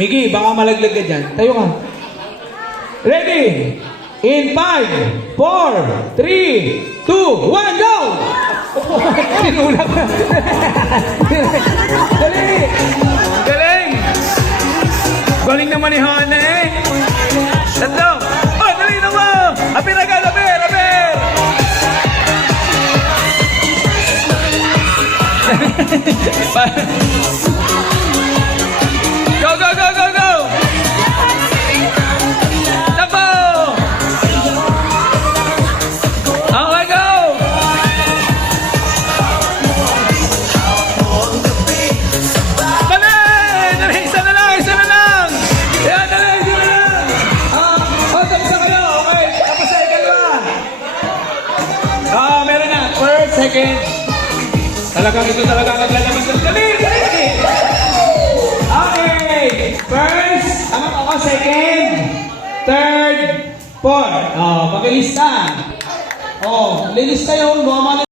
Miggy, baka malaglag ka dyan. Tayo ka. Ready? In 5, 4, 3, 2, 1, go! Tinulak ka. Galing! Galing! Galing naman ni Hana eh. Tatlo! Oh, galing naman! Apir agad! Apir! Apir! Go, go, go, go, go! Takbo! Okay, go! Dali! Dali! Isa na lang! Isa na lang! Yan, dali! Isa na lang! Tapos na kayo! Okay! Tapos na ikalwa! Meron na! First, second! Talagang ito talaga naglalaman ng dali! Dali! Okay! First, ako second, third, fourth. Maglilista. Lilista yun.